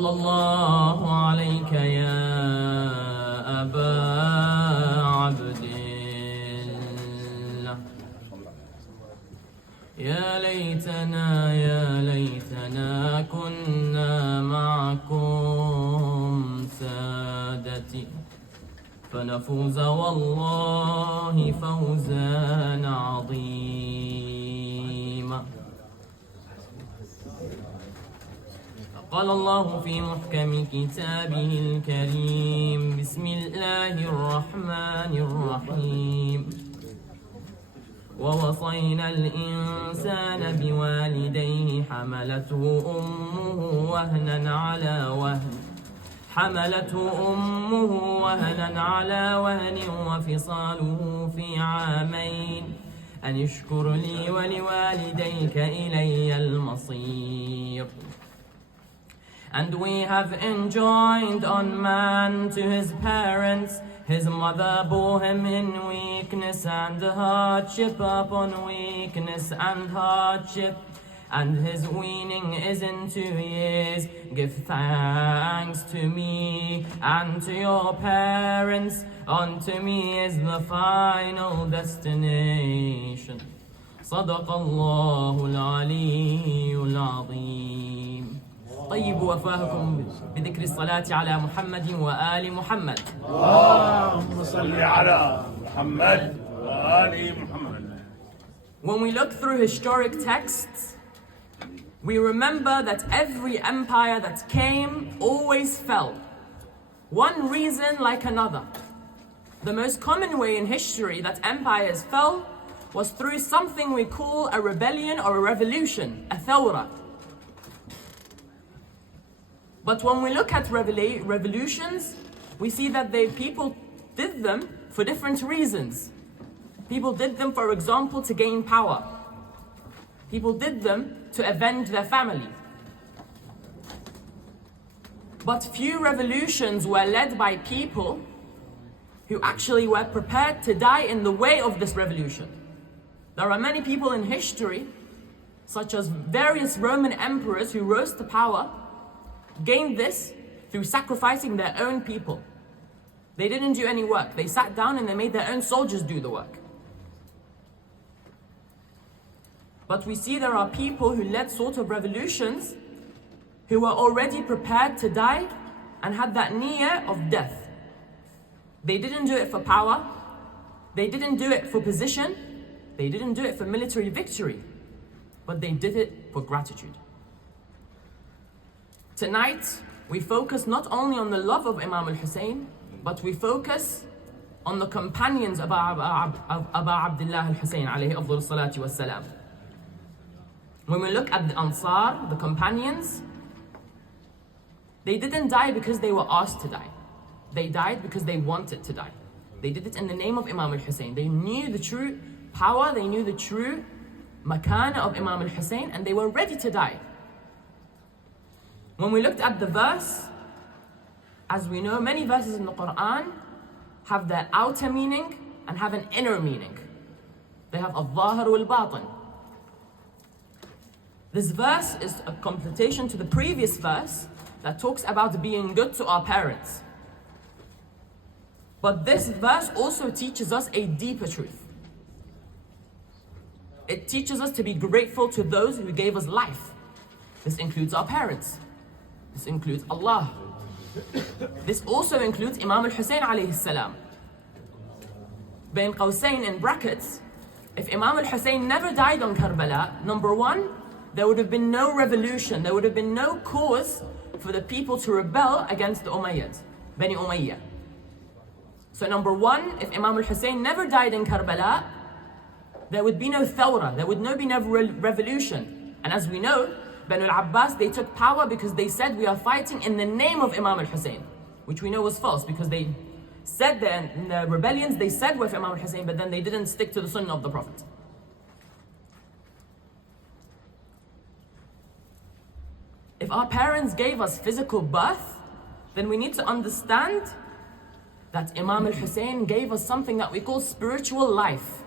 صلى الله عليك يا أبا عبد الله. يا ليتنا كنا معكم سادتي فنفوز والله فوزا عظيما. قال الله في محكم كتابه الكريم: بسم الله الرحمن الرحيم. ووصينا الإنسان بوالديه حملته أمه وهنا على وهن وفصاله في عامين أن اشكر لي ولوالديك إلي المصير. And we have enjoined on man to his parents. His mother bore him in weakness and hardship upon weakness and hardship, and his weaning is in 2 years. Give thanks to me and to your parents. Unto me is the final destination. صدق الله العلي العظيم. طيبوا وفاهكم بذكر الصلاة على محمد وآل محمد. اللهم صل على محمد وآل محمد. When we look through historic texts, we remember that every empire that came always fell. One reason like another. The most common way in history that empires fell was through something we call a rebellion or a revolution, a thawra. But when we look at revolutions, we see that people did them for different reasons. People did them, for example, to gain power. People did them to avenge their family. But few revolutions were led by people who actually were prepared to die in the way of this revolution. There are many people in history, such as various Roman emperors who rose to power, gained this through sacrificing their own people. They didn't do any work. They sat down and they made their own soldiers do the work. But we see there are people who led sort of revolutions who were already prepared to die and had that niyyah of death. They didn't do it for power. They didn't do it for position. They didn't do it for military victory. But they did it for gratitude. Tonight, we focus not only on the love of Imam al-Hussein, but we focus on the companions of Aba Abdullah al-Hussein alayhi afdal salatu wassalam. When we look at the Ansar, the companions, they didn't die because they were asked to die. They died because they wanted to die. They did it in the name of Imam al-Hussein. They knew the true power, they knew the true makana of Imam al-Hussein, and they were ready to die. When we looked at the verse, as we know, many verses in the Quran have their outer meaning and have an inner meaning. They have al-zahir wal-batin. This verse is a completion to the previous verse that talks about being good to our parents. But this verse also teaches us a deeper truth. It teaches us to be grateful to those who gave us life. This includes our parents. This includes Allah. This also includes Imam al-Hussein alayhi salam. Bain Qawsayn in brackets, if Imam al-Hussein never died on Karbala, number one, there would have been no revolution, there would have been no cause for the people to rebel against the Umayyads, Bani Umayyah. So number one, if Imam al-Hussein never died in Karbala, there would be no thawra, there would be no revolution. And as we know, Banu al-Abbas, they took power because they said we are fighting in the name of Imam al-Hussein, which we know was false because they said that in the rebellions, they said with Imam al-Hussein, but then they didn't stick to the sunnah of the Prophet. If our parents gave us physical birth, then we need to understand that Imam al-Hussein gave us something that we call spiritual life.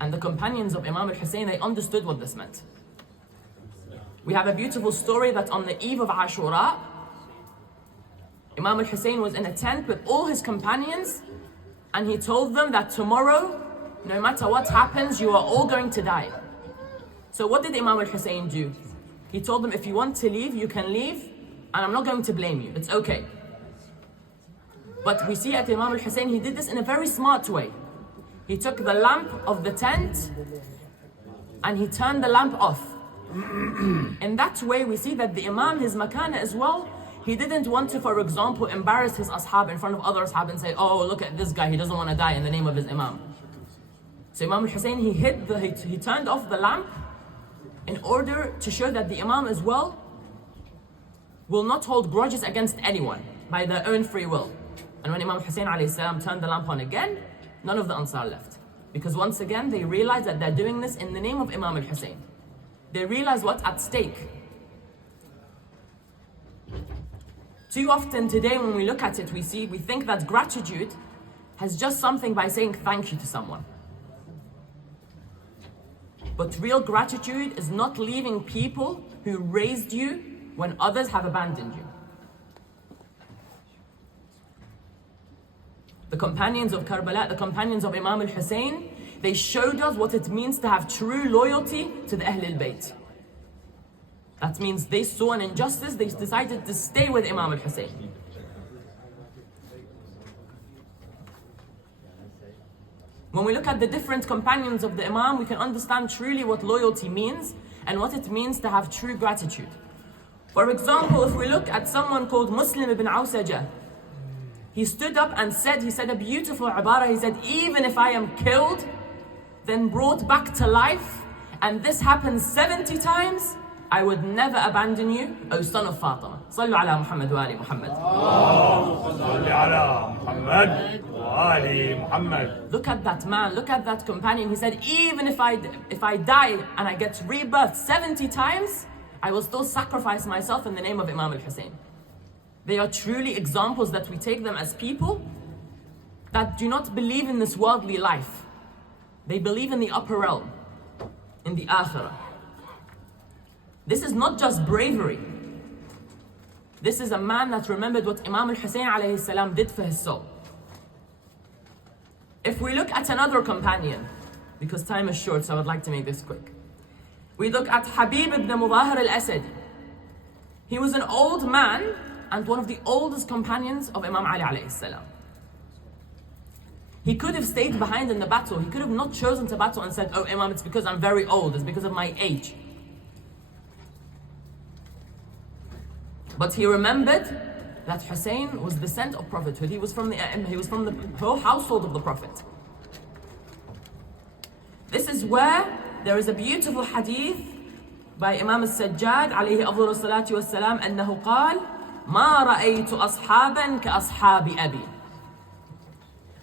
And the companions of Imam al-Hussein, they understood what this meant. We have a beautiful story that on the eve of Ashura, Imam al-Hussein was in a tent with all his companions, and he told them that tomorrow, no matter what happens, you are all going to die. So what did Imam al-Hussein do? He told them, if you want to leave, you can leave, and I'm not going to blame you. It's okay. But we see at Imam al-Hussein, he did this in a very smart way. He took the lamp of the tent and he turned the lamp off. In that way, we see that the Imam, his makana as well, he didn't want to, for example, embarrass his ashab in front of other ashab and say, oh, look at this guy, he doesn't want to die in the name of his Imam. So Imam al-Hussein, he turned off the lamp in order to show that the Imam as well will not hold grudges against anyone by their own free will. And when Imam Hussein alayhi salam turned the lamp on again, none of the Ansar left. Because once again, they realized that they're doing this in the name of Imam al-Hussein. They realize what's at stake. Too often today when we look at it, we think that gratitude has just something by saying thank you to someone. But real gratitude is not leaving people who raised you when others have abandoned you. The companions of Karbala, the companions of Imam al-Hussein, they showed us what it means to have true loyalty to the Ahl al-Bayt. That means they saw an injustice, they decided to stay with Imam al-Hussein. When we look at the different companions of the Imam, we can understand truly what loyalty means and what it means to have true gratitude. For example, if we look at someone called Muslim ibn Awsajah, he stood up and said a beautiful ibara. He said, even if I am killed, then brought back to life, and this happens 70 times, I would never abandon you, O son of Fatima. Sallu ala Muhammad wa ali Muhammad. Look at that man, look at that companion. He said, even if I die and I get rebirthed 70 times, I will still sacrifice myself in the name of Imam al-Hussein. They are truly examples that we take them as people that do not believe in this worldly life. They believe in the upper realm, in the akhirah. This is not just bravery. This is a man that remembered what Imam al-Hussein alayhi salam did for his soul. If we look at another companion, because time is short, so I would like to make this quick. We look at Habib ibn Mudahir al-Asadi. He was an old man and one of the oldest companions of Imam Ali alayhi salam. He could have stayed behind in the battle. He could have not chosen to battle and said, oh Imam, it's because I'm very old, it's because of my age. But he remembered that Hussein was the descent of prophethood. He was from the whole household of the Prophet. This is where there is a beautiful hadith by Imam al-Sajjad alayhi afdhalu salatu wassalam أنه قال ما رأيت أصحابا كأصحاب أبي.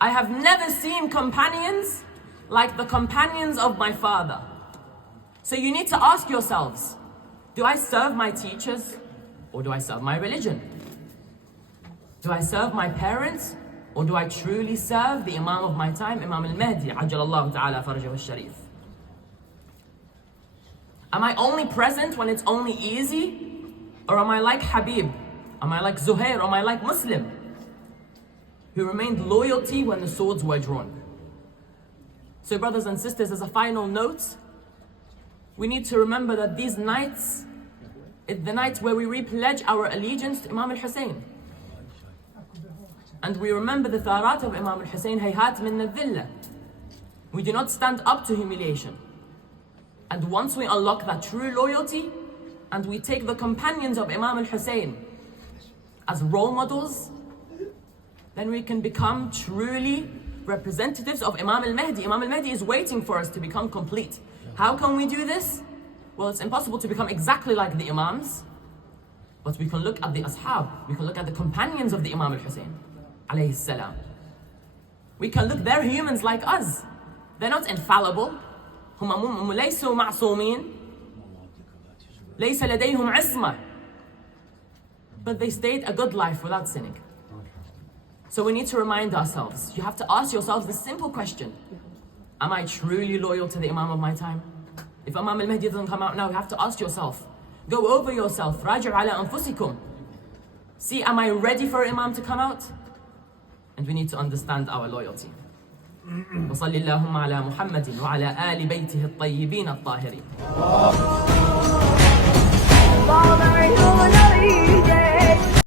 I have never seen companions like the companions of my father. So you need to ask yourselves, do I serve my teachers or do I serve my religion? Do I serve my parents or do I truly serve the Imam of my time, Imam al-Mahdi, Ajjalallahu ta'ala farajahu al-Sharif? Am I only present when it's only easy? Or am I like Habib? Am I like Zuhair? Am I like Muslim? Who remained loyalty when the swords were drawn. So brothers and sisters, as a final note, we need to remember that these nights is the night where we repledge our allegiance to Imam al-Hussein. And we remember the tharat of Imam al-Hussein, hayhat min al-dhilla. We do not stand up to humiliation. And once we unlock that true loyalty, and we take the companions of Imam al-Hussein as role models, then we can become truly representatives of Imam al-Mahdi. Imam al-Mahdi is waiting for us to become complete. How can we do this? Well, it's impossible to become exactly like the Imams, but we can look at the Ashab, we can look at the companions of the Imam al-Hussein, alayhi salam. We can look, they're humans like us. They're not infallible. هم ليسوا معصومين. ليس لديهم عصمة. But they stayed a good life without sinning. So we need to remind ourselves, you have to ask yourselves this simple question. Am I truly loyal to the Imam of my time? If Imam al-Mahdi doesn't come out now, you have to ask yourself, Go over yourself. راجعوا على أنفسكم. See, am I ready for Imam to come out? And we need to understand our loyalty. وصل اللهم على محمد وعلى آل بيته الطيبين الطاهرين.